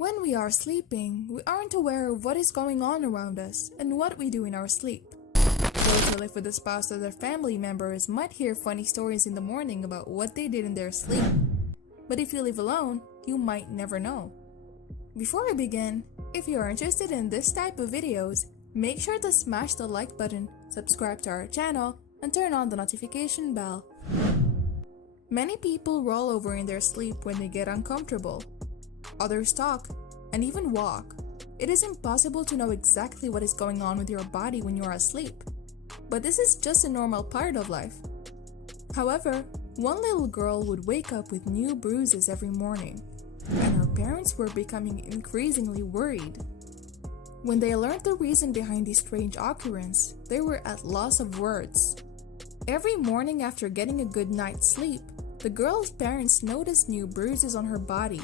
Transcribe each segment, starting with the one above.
When we are sleeping, we aren't aware of what is going on around us and what we do in our sleep. Those who live with a spouse or their family members might hear funny stories in the morning about what they did in their sleep. But if you live alone, you might never know. Before we begin, if you are interested in this type of videos, make sure to smash the like button, subscribe to our channel, and turn on the notification bell. Many people roll over in their sleep when they get uncomfortable. Others talk, and even walk. It is impossible to know exactly what is going on with your body when you are asleep. But this is just a normal part of life. However, one little girl would wake up with new bruises every morning, and her parents were becoming increasingly worried. When they learned the reason behind this strange occurrence, they were at loss of words. Every morning after getting a good night's sleep, the girl's parents noticed new bruises on her body.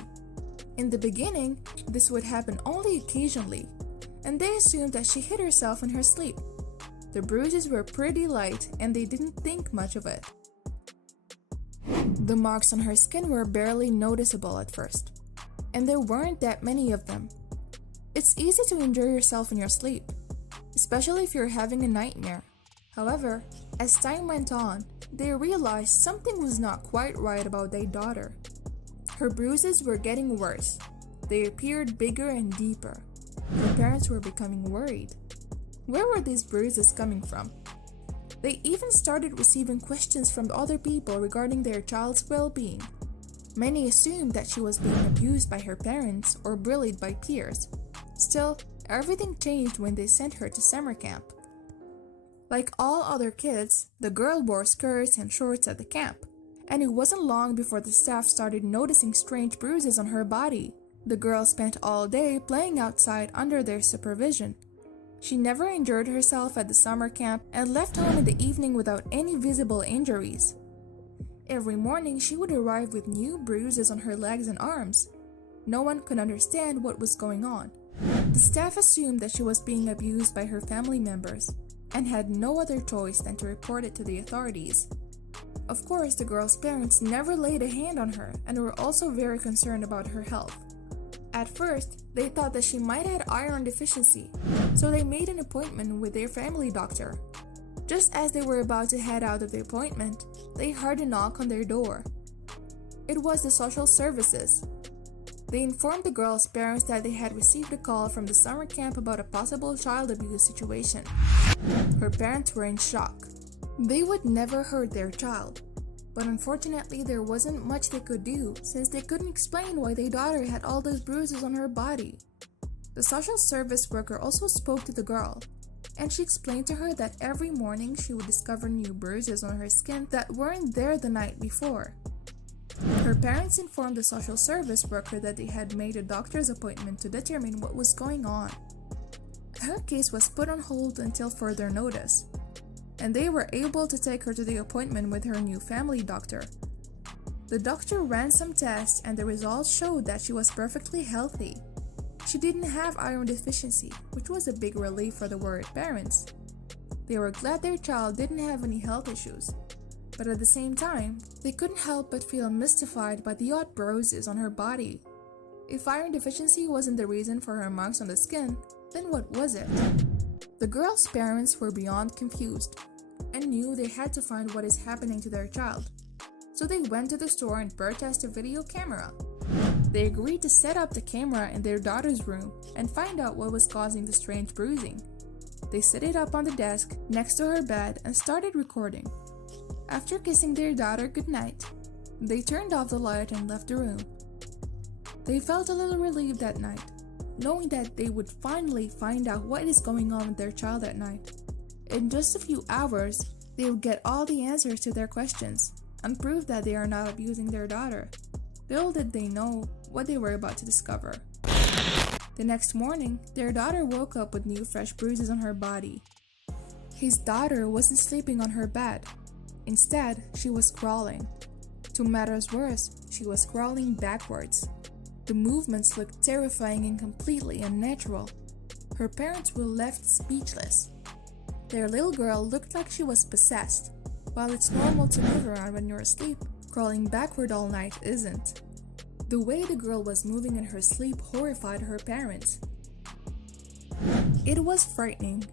In the beginning, this would happen only occasionally, and they assumed that she hit herself in her sleep. The bruises were pretty light and they didn't think much of it. The marks on her skin were barely noticeable at first, and there weren't that many of them. It's easy to injure yourself in your sleep, especially if you're having a nightmare. However, as time went on, they realized something was not quite right about their daughter. Her bruises were getting worse. They appeared bigger and deeper. Her parents were becoming worried. Where were these bruises coming from? They even started receiving questions from other people regarding their child's well-being. Many assumed that she was being abused by her parents or bullied by peers. Still, everything changed when they sent her to summer camp. Like all other kids, the girl wore skirts and shorts at the camp, and it wasn't long before the staff started noticing strange bruises on her body. The girl spent all day playing outside under their supervision. She never injured herself at the summer camp and left home in the evening without any visible injuries. Every morning she would arrive with new bruises on her legs and arms. No one could understand what was going on. The staff assumed that she was being abused by her family members and had no other choice than to report it to the authorities. Of course, the girl's parents never laid a hand on her and were also very concerned about her health. At first, they thought that she might have iron deficiency, so they made an appointment with their family doctor. Just as they were about to head out of the appointment, they heard a knock on their door. It was the social services. They informed the girl's parents that they had received a call from the summer camp about a possible child abuse situation. Her parents were in shock. They would never hurt their child, but unfortunately there wasn't much they could do since they couldn't explain why their daughter had all those bruises on her body. The social service worker also spoke to the girl, and she explained to her that every morning she would discover new bruises on her skin that weren't there the night before. Her parents informed the social service worker that they had made a doctor's appointment to determine what was going on. Her case was put on hold until further notice, and they were able to take her to the appointment with her new family doctor. The doctor ran some tests and the results showed that she was perfectly healthy. She didn't have iron deficiency, which was a big relief for the worried parents. They were glad their child didn't have any health issues, but at the same time, they couldn't help but feel mystified by the odd bruises on her body. If iron deficiency wasn't the reason for her marks on the skin, then what was it? The girl's parents were beyond confused and knew they had to find what is happening to their child. So they went to the store and purchased a video camera. They agreed to set up the camera in their daughter's room and find out what was causing the strange bruising. They set it up on the desk next to her bed and started recording. After kissing their daughter goodnight, they turned off the light and left the room. They felt a little relieved that night, knowing that they would finally find out what is going on with their child at night. In just a few hours, they would get all the answers to their questions and prove that they are not abusing their daughter. Little did they know what they were about to discover. The next morning, their daughter woke up with new fresh bruises on her body. His daughter wasn't sleeping on her bed. Instead, she was crawling. To matters worse, she was crawling backwards. The movements looked terrifying and completely unnatural. Her parents were left speechless. Their little girl looked like she was possessed. While it's normal to move around when you're asleep, crawling backward all night isn't. The way the girl was moving in her sleep horrified her parents. It was frightening.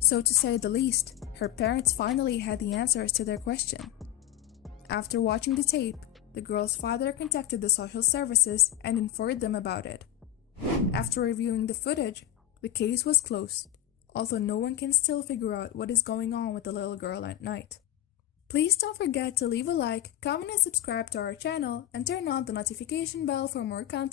So to say the least, her parents finally had the answers to their question. After watching the tape, the girl's father contacted the social services and informed them about it. After reviewing the footage, the case was closed, although no one can still figure out what is going on with the little girl at night. Please don't forget to leave a like, comment and subscribe to our channel, and turn on the notification bell for more content.